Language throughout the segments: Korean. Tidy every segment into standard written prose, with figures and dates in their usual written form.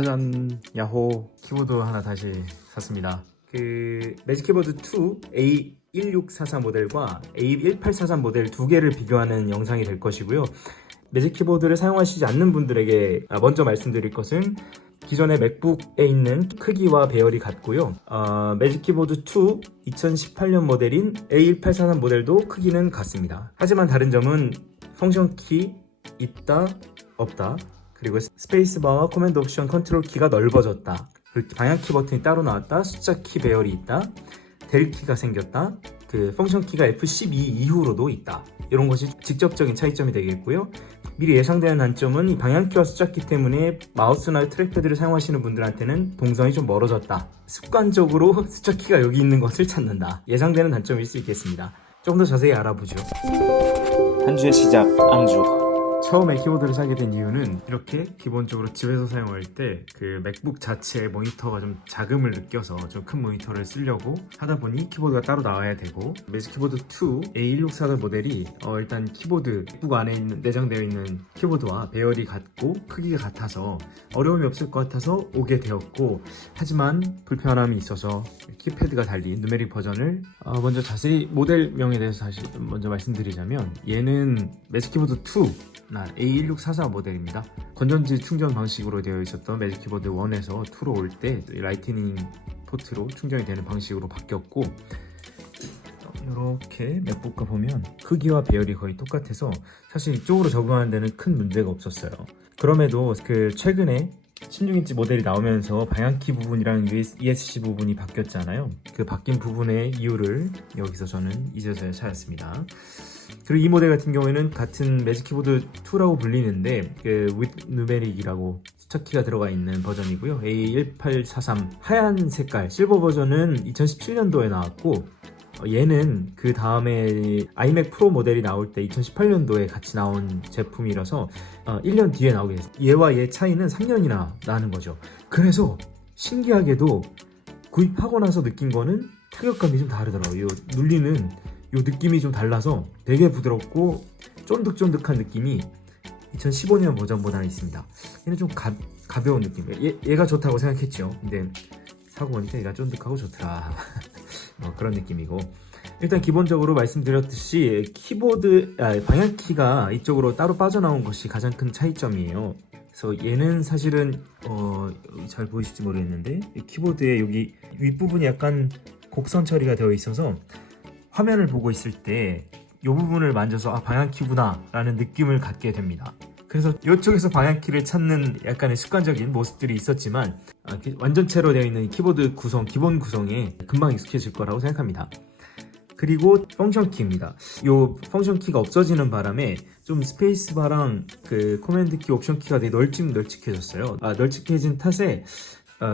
짜잔, 야호. 키보드 하나 다시 샀습니다. 그 매직 키보드 2 A1644 모델과 A1843 모델 두 개를 비교하는 영상이 될 것이고요. 매직 키보드를 사용하시지 않는 분들에게 먼저 말씀드릴 것은 기존의 맥북에 있는 크기와 배열이 같고요. 매직 키보드 2 2018년 모델인 A1843 모델도 크기는 같습니다. 하지만 다른 점은 펑션 키 있다 없다, 그리고 스페이스바와 코맨드 옵션 컨트롤 키가 넓어졌다, 그리고 방향키 버튼이 따로 나왔다, 숫자 키 배열이 있다, 델 키가 생겼다, 그 펑션 키가 F12 이후로도 있다. 이런 것이 직접적인 차이점이 되겠고요. 미리 예상되는 단점은 이 방향키와 숫자키 때문에 마우스나 트랙패드를 사용하시는 분들한테는 동선이 좀 멀어졌다. 습관적으로 숫자키가 여기 있는 것을 찾는다. 예상되는 단점일 수 있겠습니다. 조금 더 자세히 알아보죠. 한 주의 시작, 앙주. 처음에 키보드를 사게 된 이유는 이렇게 기본적으로 집에서 사용할 때 그 맥북 자체의 모니터가 좀 자금을 느껴서 좀 큰 모니터를 쓰려고 하다 보니 키보드가 따로 나와야 되고, 매직 키보드 2 A1644 모델이 일단 키보드 맥북 안에 있는 내장되어 있는 키보드와 배열이 같고 크기가 같아서 어려움이 없을 것 같아서 오게 되었고, 하지만 불편함이 있어서 키패드가 달린 누메릭 버전을 먼저 자세히 모델명에 대해서 다시 먼저 말씀드리자면, 얘는 매직 키보드 2 A1644 모델입니다. 건전지 충전 방식으로 되어 있었던 매직 키보드 1에서 2로 올 때 라이트닝 포트로 충전이 되는 방식으로 바뀌었고, 이렇게 맥북과 보면 크기와 배열이 거의 똑같아서 사실 이쪽으로 적응하는 데는 큰 문제가 없었어요. 그럼에도 그 최근에 16인치 모델이 나오면서 방향키 부분이랑 ESC 부분이 바뀌었잖아요. 그 바뀐 부분의 이유를 여기서 저는 이제서야 찾았습니다. 그리고 이 모델 같은 경우에는 같은 매직 키보드 2라고 불리는데 그 with numeric이라고 숫자키가 들어가 있는 버전이고요. A1843 하얀 색깔 실버 버전은 2017년도에 나왔고, 얘는 그 다음에 아이맥 프로 모델이 나올 때 2018년도에 같이 나온 제품이라서 1년 뒤에 나오게 됐어요. 얘와 얘 차이는 3년이나 나는 거죠. 그래서 신기하게도 구입하고 나서 느낀 거는 타격감이 좀 다르더라고요. 눌리는 요 느낌이 좀 달라서 되게 부드럽고 쫀득쫀득한 느낌이 2015년 버전보다는 있습니다. 얘는 좀 가벼운 느낌이에요. 얘가 좋다고 생각했죠. 근데 사고 보니까 얘가 쫀득하고 좋더라. 그런 느낌이고, 일단 기본적으로 말씀드렸듯이 방향키가 이쪽으로 따로 빠져나온 것이 가장 큰 차이점이에요. 그래서 얘는 사실은 잘 보이실지 모르겠는데 이 키보드의 여기 윗부분이 약간 곡선 처리가 되어 있어서 화면을 보고 있을 때 이 부분을 만져서 방향키구나 라는 느낌을 갖게 됩니다. 그래서 이쪽에서 방향키를 찾는 약간의 습관적인 모습들이 있었지만 완전체로 되어 있는 키보드 구성, 기본 구성에 금방 익숙해질 거라고 생각합니다. 그리고 펑션키입니다. 이 펑션키가 없어지는 바람에 좀 스페이스바랑 그 코맨드키, 옵션키가 되게 널찍널찍해졌어요. 널찍해진 탓에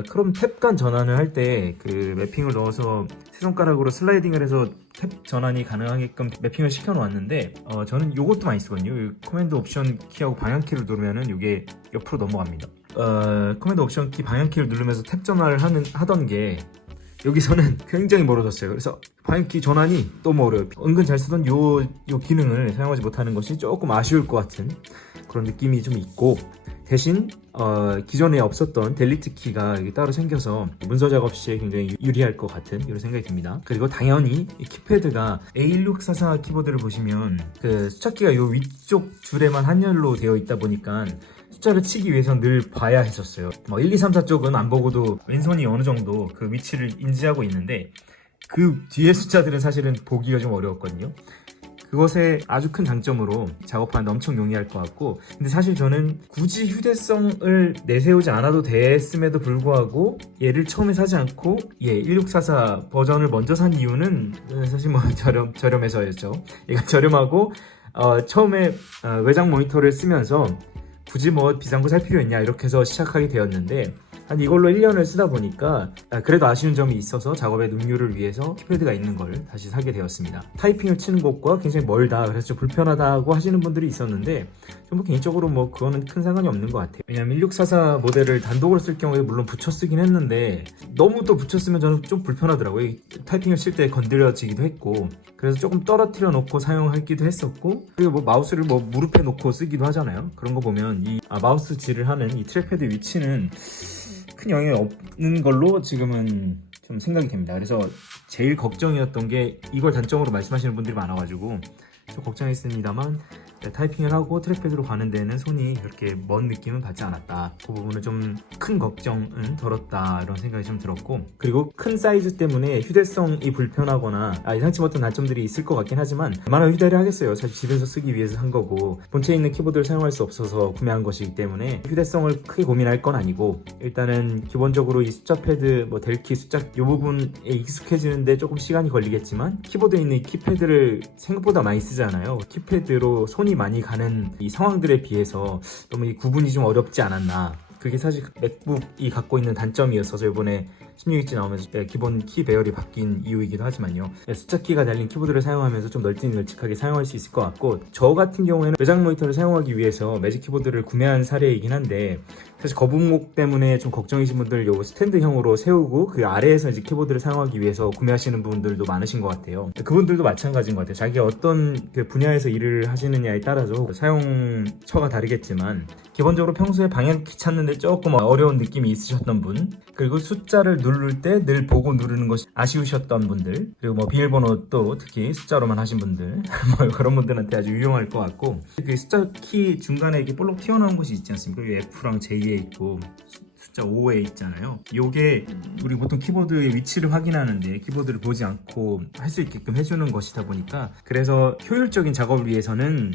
크롬 탭 간 전환을 할 때 그 매핑을 넣어서 세 손가락으로 슬라이딩을 해서 탭 전환이 가능하게끔 매핑을 시켜 놓았는데, 저는 이것도 많이 쓰거든요. 코맨드 옵션 키하고 방향키를 누르면은 이게 옆으로 넘어갑니다. 코맨드 옵션 키, 방향키를 누르면서 탭 전환을 하던 게 여기서는 굉장히 멀어졌어요. 그래서 방향키 전환이 너무 어려워요. 은근 잘 쓰던 요 기능을 사용하지 못하는 것이 조금 아쉬울 것 같은 그런 느낌이 좀 있고, 대신 기존에 없었던 델리트 키가 따로 생겨서 문서 작업 시에 굉장히 유리할 것 같은 이런 생각이 듭니다. 그리고 당연히 이 키패드가 A1644 키보드를 보시면 그 숫자키가 요 위쪽 줄에만 한열로 되어 있다 보니까 숫자를 치기 위해서는 늘 봐야 했었어요. 1, 2, 3, 4 쪽은 안 보고도 왼손이 어느 정도 그 위치를 인지하고 있는데 그 뒤에 숫자들은 사실은 보기가 좀 어려웠거든요. 그것의 아주 큰 장점으로 작업하는데 엄청 용이할 것 같고, 근데 사실 저는 굳이 휴대성을 내세우지 않아도 됐음에도 불구하고 얘를 처음에 사지 않고 1644 버전을 먼저 산 이유는 사실 저렴해서였죠. 얘가 저렴하고 처음에 외장 모니터를 쓰면서 굳이 비싼 거 살 필요 있냐 이렇게 해서 시작하게 되었는데, 한 이걸로 1년을 쓰다 보니까 그래도 아쉬운 점이 있어서 작업의 능률을 위해서 키패드가 있는 걸 다시 사게 되었습니다. 타이핑을 치는 곳과 굉장히 멀다, 그래서 좀 불편하다고 하시는 분들이 있었는데 좀 개인적으로 뭐 그거는 큰 상관이 없는 것 같아요. 왜냐면 1644 모델을 단독으로 쓸 경우에 물론 붙여 쓰긴 했는데 너무 또 붙여 쓰면 저는 좀 불편하더라고요. 타이핑을 칠 때 건드려지기도 했고, 그래서 조금 떨어뜨려 놓고 사용하기도 했었고, 그리고 뭐 마우스를 뭐 무릎에 놓고 쓰기도 하잖아요. 그런 거 보면 이 마우스질을 하는 이 트랙패드 위치는 큰 영향이 없는 걸로 지금은 좀 생각이 됩니다. 그래서 제일 걱정이었던 게 이걸 단점으로 말씀하시는 분들이 많아가지고 좀 걱정했습니다만, 타이핑을 하고 트랙패드로 가는 데는 손이 그렇게 먼 느낌은 받지 않았다. 그 부분은 좀 큰 걱정은 덜었다, 이런 생각이 좀 들었고, 그리고 큰 사이즈 때문에 휴대성이 불편하거나 예상치 못한 단점들이 있을 것 같긴 하지만 얼마나 휴대를 하겠어요. 사실 집에서 쓰기 위해서 산 거고 본체에 있는 키보드를 사용할 수 없어서 구매한 것이기 때문에 휴대성을 크게 고민할 건 아니고, 일단은 기본적으로 이 숫자 패드, 뭐 델키 숫자 이 부분에 익숙해지는데 조금 시간이 걸리겠지만, 키보드에 있는 이 키패드를 생각보다 많이 쓰잖아요. 키패드로 손이 많이 가는 이 상황들에 비해서 너무 이 구분이 좀 어렵지 않았나. 그게 사실 맥북이 갖고 있는 단점이었어서 이번에 16인치 나오면서 기본 키 배열이 바뀐 이유이기도 하지만요. 숫자 키가 달린 키보드를 사용하면서 좀 널찍널찍하게 사용할 수 있을 것 같고, 저 같은 경우에는 외장 모니터를 사용하기 위해서 매직 키보드를 구매한 사례이긴 한데, 사실 거북목 때문에 좀 걱정이신 분들 요 스탠드형으로 세우고 그 아래에서 이제 키보드를 사용하기 위해서 구매하시는 분들도 많으신 것 같아요. 그분들도 마찬가지인 것 같아요. 자기가 어떤 그 분야에서 일을 하시느냐에 따라서 사용처가 다르겠지만, 기본적으로 평소에 방향키 찾는데 조금 어려운 느낌이 있으셨던 분, 그리고 숫자를 누를 때 늘 보고 누르는 것이 아쉬우셨던 분들, 그리고 뭐 비밀번호 또 특히 숫자로만 하신 분들 뭐 그런 분들한테 아주 유용할 것 같고, 그 숫자 키 중간에 이렇게 볼록 튀어나온 곳이 있지 않습니까? F랑 J에 있고 숫자 5에 있잖아요. 요게 우리 보통 키보드의 위치를 확인하는데 키보드를 보지 않고 할 수 있게끔 해주는 것이다 보니까, 그래서 효율적인 작업을 위해서는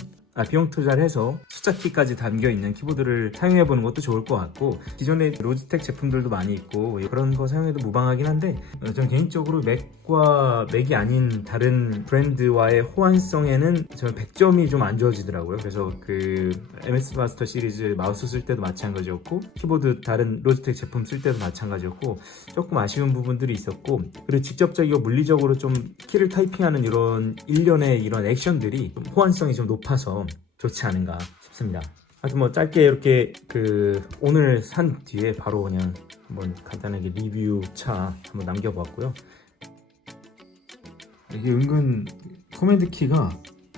비용 투자를 해서 숫자 키까지 담겨있는 키보드를 사용해보는 것도 좋을 것 같고, 기존에 로지텍 제품들도 많이 있고 그런 거 사용해도 무방하긴 한데, 저는 개인적으로 맥과 맥이 아닌 다른 브랜드와의 호환성에는 저는 100점이 좀 안 주어지더라고요. 그래서 그 MS 마스터 시리즈 마우스 쓸 때도 마찬가지였고, 키보드 다른 로지텍 제품 쓸 때도 마찬가지였고, 조금 아쉬운 부분들이 있었고, 그리고 직접적이고 물리적으로 좀 키를 타이핑하는 이런 일련의 이런 액션들이 좀 호환성이 좀 높아서 좋지 않은가 싶습니다. 하여튼 뭐 짧게 이렇게 오늘 산 뒤에 바로 그냥 한번 간단하게 리뷰 차 한번 남겨봤고요. 이게 은근 커맨드 키가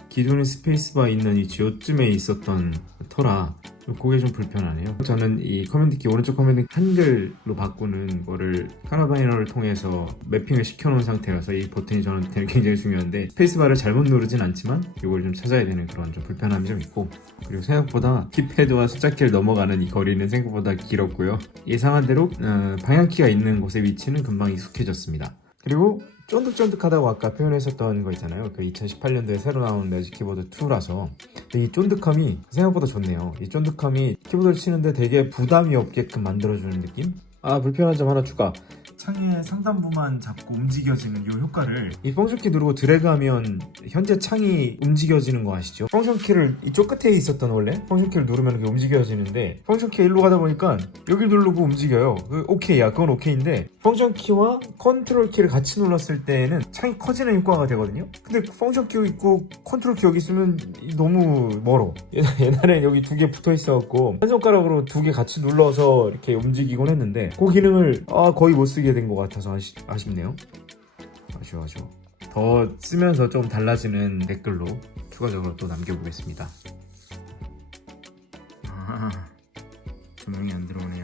기존의 스페이스바 있는 이 요쯤에 있었던 터라 그게 좀 불편하네요. 저는 이 커맨드 키 오른쪽 커맨드 한글로 바꾸는 거를 카라바이너를 통해서 매핑을 시켜놓은 상태라서 이 버튼이 저는 굉장히 중요한데, 스페이스바를 잘못 누르진 않지만 이걸 좀 찾아야 되는 그런 좀 불편함이 좀 있고, 그리고 생각보다 키패드와 숫자키를 넘어가는 이 거리는 생각보다 길었고요. 예상한 대로 방향키가 있는 곳의 위치는 금방 익숙해졌습니다. 그리고 쫀득쫀득하다고 아까 표현했었던 거 있잖아요. 그 2018년도에 새로 나온 매직 키보드 2라서 이 쫀득함이 생각보다 좋네요. 이 쫀득함이 키보드를 치는데 되게 부담이 없게끔 만들어주는 느낌? 불편한 점 하나 추가. 창의 상단부만 잡고 움직여지는 이 효과를 이 펑션키 누르고 드래그하면 현재 창이 움직여지는 거 아시죠? 펑션키를 이쪽 끝에 있었던, 원래 펑션키를 누르면 그게 움직여지는데 펑션키가 일로 가다 보니까 여기 누르고 움직여요. 오케이야, 그건 오케이인데 펑션키와 컨트롤키를 같이 눌렀을 때는 창이 커지는 효과가 되거든요. 근데 펑션키 있고 컨트롤키 여기 있으면 너무 멀어. 옛날에 여기 두 개 붙어 있어갖고 한 손가락으로 두 개 같이 눌러서 이렇게 움직이곤 했는데 그 기능을 거의 못 쓰게 된 것 같아서 아쉽네요. 아쉬워. 더 쓰면서 좀 달라지는 댓글로 추가적으로 또 남겨보겠습니다. 조명이 안 들어오네요.